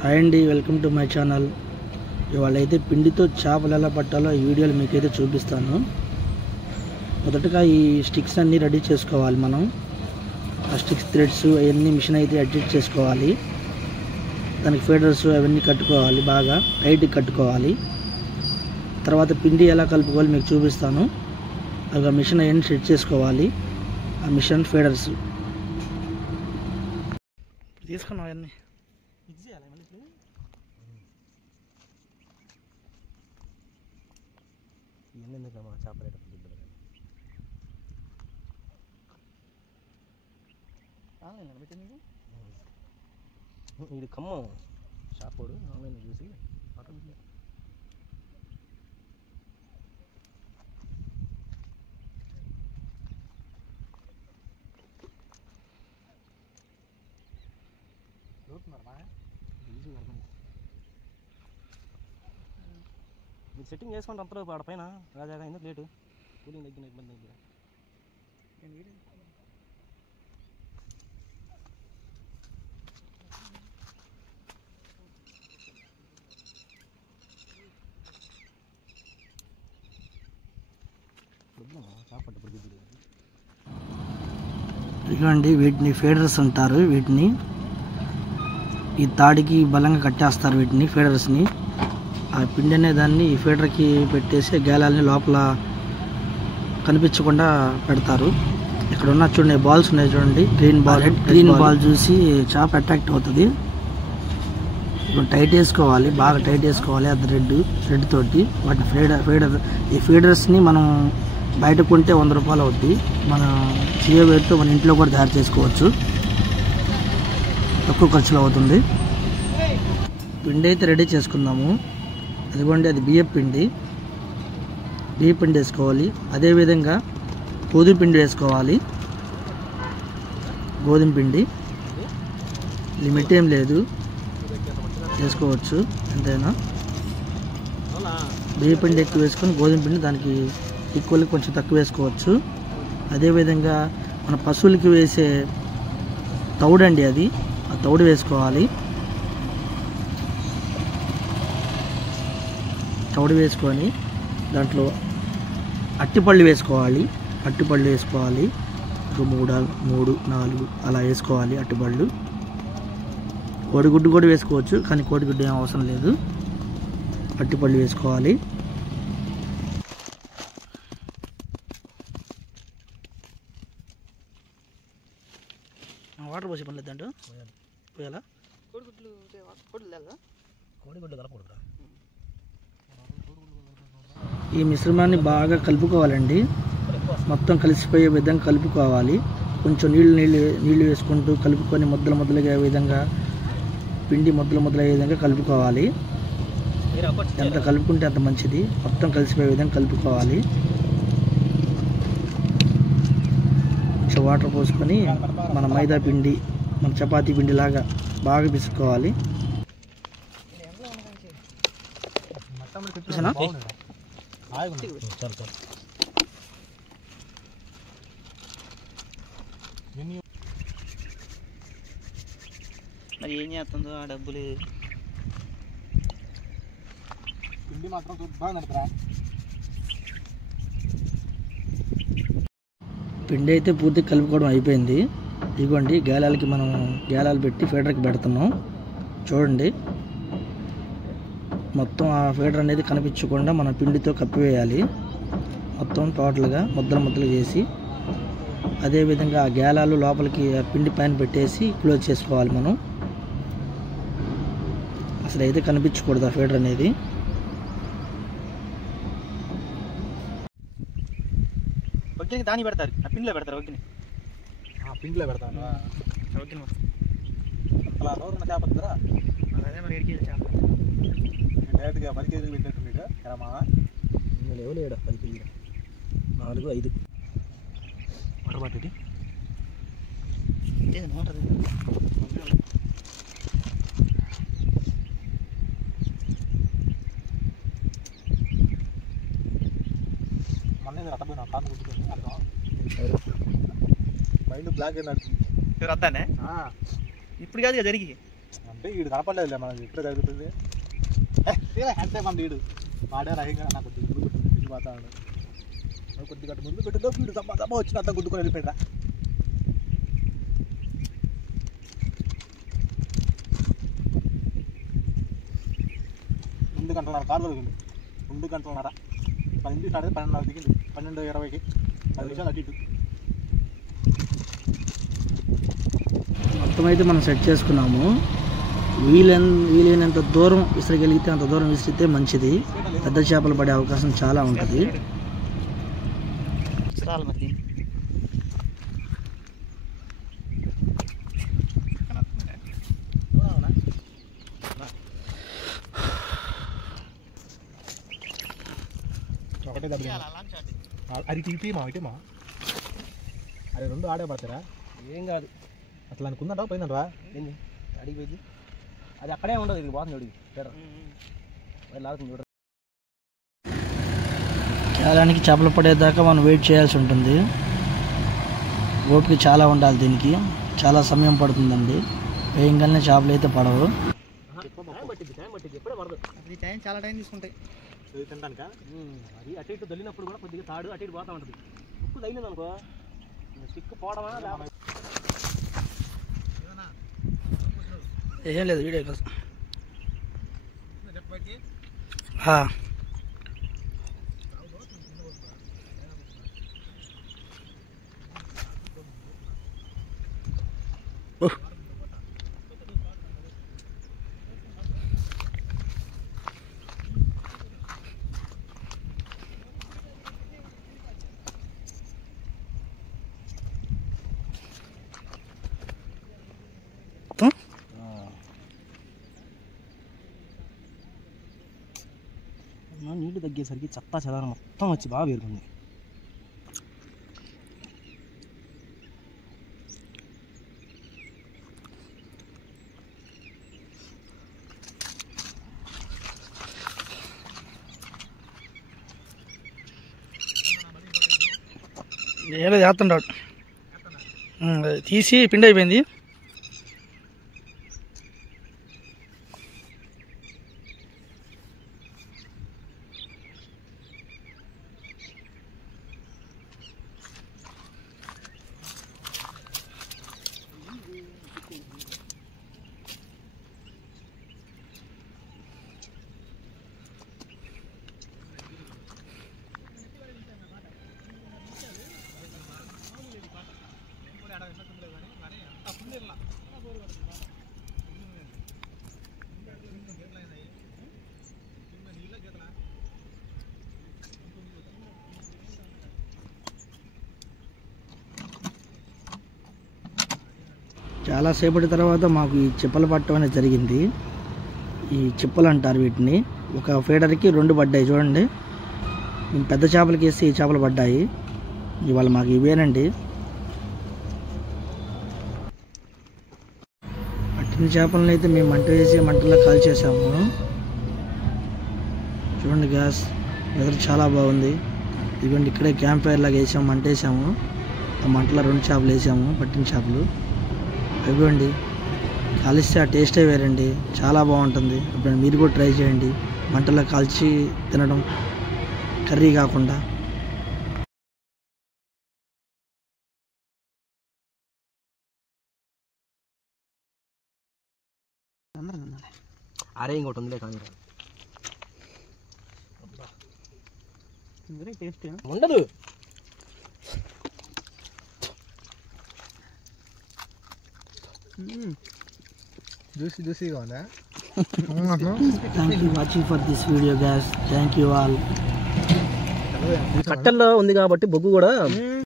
Hi అండి, welcome to my channel. ఇవాళ అయితే పిండితో చేపలు ఎలా పట్టాలో ఈ వీడియోలో మీకైతే చూపిస్తాను. మొదటగా ఈ స్టిక్స్ అన్నీ రెడీ చేసుకోవాలి. మనం ఆ స్టిక్స్ థ్రెడ్స్ అవన్నీ మిషన్ అయితే అడ్జస్ట్ చేసుకోవాలి. దానికి ఫీడర్స్ అవన్నీ కట్టుకోవాలి, బాగా టైట్గా కట్టుకోవాలి. తర్వాత పిండి ఎలా కలుపుకోవాలి మీకు చూపిస్తాను. అలాగా మిషన్ అవన్నీ సెట్ చేసుకోవాలి. ఆ మిషన్ ఫీడర్స్ తీసుకున్నాం అవన్నీ ఇది ఖమ్మం షాపోడు ఆన్లైన్ చూసి మీరు సెట్టింగ్ చేసుకుంటే అంతలో ఆడ పైన రాజాగా ఎందుకు లేటు కూలింగ్ తగ్గిన ఇబ్బంది దగ్గర ఇదిగోండి, వీటిని ఫీడర్స్ అంటారు. వీటిని ఈ తాడికి బలంగా కట్టేస్తారు. వీటిని ఫీడర్స్ని ఆ పిండి అనే దాన్ని ఈ ఫీడర్కి పెట్టేసి గేలాలని లోపల కనిపించకుండా పెడతారు. ఇక్కడ ఉన్న చూడండి బాల్స్ ఉన్నాయి, చూడండి గ్రీన్ బాల్ చూసి చేప అట్రాక్ట్ అవుతుంది. ఇప్పుడు టైట్ వేసుకోవాలి, బాగా టైట్ వేసుకోవాలి. అది రెడ్ తోటి వాటి ఈ ఫీడర్స్ని మనం బయట కొంటే 100 రూపాయలు అవుద్ది. మన వేరుతో మన ఇంట్లో కూడా తయారు చేసుకోవచ్చు, తక్కువ ఖర్చులో అవుతుంది. పిండి అయితే రెడీ చేసుకుందాము. అదిగోండి, అది బియ్యం పిండి వేసుకోవాలి. అదేవిధంగా గోధుమ పిండి వేసుకోవాలి. గోధుమ పిండి లిమిట్ ఏం లేదు, వేసుకోవచ్చు ఎంతైనా. బియ్యం పిండి ఎక్కువ వేసుకొని గోధుమ పిండి దానికి ఈక్వల్గా కొంచెం తక్కువ వేసుకోవచ్చు. అదేవిధంగా మన పశువులకి వేసే తౌడు అండి, అది ఆ తౌడు వేసుకోవాలి. తౌడు వేసుకొని దాంట్లో అట్టిపళ్ళు వేసుకోవాలి. ఒక 3, 4 అలా వేసుకోవాలి అట్టిపళ్ళు. కోడిగుడ్డు కూడా వేసుకోవచ్చు, కానీ కోడిగుడ్డు ఏం అవసరం లేదు. అట్టిపళ్ళు వేసుకోవాలి. వాటర్ పోసి పని లేదంటూ పోయాలా? కోడిగుడ్డు కలపకూడదురా. ఈ మిశ్రమాన్ని బాగా కలుపుకోవాలండి, మొత్తం కలిసిపోయే విధంగా కలుపుకోవాలి. కొంచెం నీళ్ళు వేసుకుంటూ కలుపుకొని ముద్దలుగా అయ్యే విధంగా, పిండి ముద్దలయ్యే విధంగా కలుపుకోవాలి. ఎంత కలుపుకుంటే అంత మంచిది. మొత్తం కలిసిపోయే విధంగా కలుపుకోవాలి. కొంచెం వాటర్ పోసుకొని మన మైదా పిండి, మన చపాతీ పిండి లాగా బాగా పిసుకోవాలి. మరి ఏం చేస్తుందో ఆ డబ్బులు పిండి మాత్రం బాగా నడుపురా. పిండి అయితే పూర్తిగా కలుపుకోవడం అయిపోయింది. ఇదిగోండి, గేలాలకి మనం గేలాలు పెట్టి ఫీడర్కి పెడుతున్నాం. చూడండి, మొత్తం ఆ ఫీడర్ అనేది కనిపించకుండా మన పిండితో కప్పివేయాలి. మొత్తం టోటల్గా ముద్దలు చేసి, అదేవిధంగా ఆ గేలాలు లోపలికి ఆ పిండి పైన పెట్టేసి క్లోజ్ చేసుకోవాలి. మనం అసలు అయితే కనిపించకూడదు ఆ ఫీడర్ అనేది. ఒగ్గిని దాని పెడతారు, ఆ పిండిలో పెడతారు. పిండిలో పెడతాను అలా నోరున్న చేప వస్తుందా? అదే మరి 7 కేజీల చేప డైరెక్ట్గా 10 కేజీలు పెట్టినట్టు ఎవరు 10 కేజీలు 4, 5 వడబట్టి మొన్న అట్టపోయినా కాకు కుట్టుకొని మైండ్ బ్లాక్ అయినట్టు రద్దానే ఇప్పుడు కాదు జరిగి అంటే వీడు కనపడలేదులే మనకి ఇప్పుడే జరుగుతుంది అంటే మన వీడు వాడే రహంగా నాకు కొద్దిగా ముందు పెట్టింది పిల్లి వాతావరణం కొద్దిగా ముందు పెట్టిందో వీడు దమ్మ దమ్మ వచ్చిన అంతా గుద్దుకొని వెళ్ళిపోయిరా ముందు గంటలన్నర కారు దొరికింది 2 గంటలన్నర 10 స్టార్ట్ అయితే 12:30 దిగింది 12:20కి 10 నిమిషాలు అటు ఇటు మొత్తం అయితే మనం సెట్ చేసుకున్నాము. వీలైనంత దూరం విసిరగలిగితే అంత దూరం విసిరితే మంచిది. పెద్ద చేపలు పడే అవకాశం చాలా ఉంటుంది. ఒకటే దెబ్బ అది తీపి ఇటేమా అరే 2 ఆడే పడతారా ఏం కాదు అట్లా అనుకుందంటా పోయిందంటరా ఏంది అడిగి పోయింది అది అక్కడే ఉండదు ఇది బాగుంది అడిగి లాగుతుంది. కేవలానికి చేపలు పడేదాకా మనం వెయిట్ చేయాల్సి ఉంటుంది. ఓపిక చాలా ఉండాలి, దీనికి చాలా సమయం పడుతుందండి. వేయంగానే చేపలు అయితే పడవు. టైం చాలా టైం తీసుకుంటాయి తినడానిక. అది అటు ఇటు దొల్లినప్పుడు కూడా కొద్దిగా తాడు అటు ఇటు పోతా ఉంటుంది. ఉప్పు తగిలింది అనుకో సిక్కు పోవడమా ఏం లేదు వీడియో కోసం. నీళ్లు తగ్గేసరికి చెత్తా చెదారం మొత్తం వచ్చి బాగా పేరుకుంది. ఏదో చేస్తుంటాడు తీసి పిండి అయిపోయింది. చాలాసేపటి తర్వాత మాకు ఈ చిప్పలు పట్టడం అనేది జరిగింది. ఈ చిప్పలు అంటారు వీటిని. ఒక ఫీడర్కి 2 పడ్డాయి చూడండి. మేము పెద్ద చేపలకి వేసి ఈ చేపలు పడ్డాయి. ఇవాళ మాకు ఇవేనండి. పట్టిన చేపలను అయితే మేము మంట వేసి మంటలో కాల్చేసాము. చూడండి గ్యాస్ వెదర్ చాలా బాగుంది. ఇదిగోండి ఇక్కడే క్యాంప్ ఫైర్ లాగా వేసాము, మంట వేసాము. ఆ మంటలో 2 చేపలు వేసాము, పట్టిన చేపలు. ఇవ్వండి కాలిస్తే ఆ టేస్టే వేరండి, చాలా బాగుంటుంది. ఇప్పుడు మీరు కూడా ట్రై చేయండి, మంటలో కాల్చి తినడం, కర్రీ కాకుండా. అరే ఇంకోటి ఉందిలే కానీ టేస్ట్ ఉండదు. జ్యూసీగా ఉందా? Thank you watching for this video guys. Thank you all. కట్టెల్లో ఉంది కాబట్టి బొగ్గు కూడా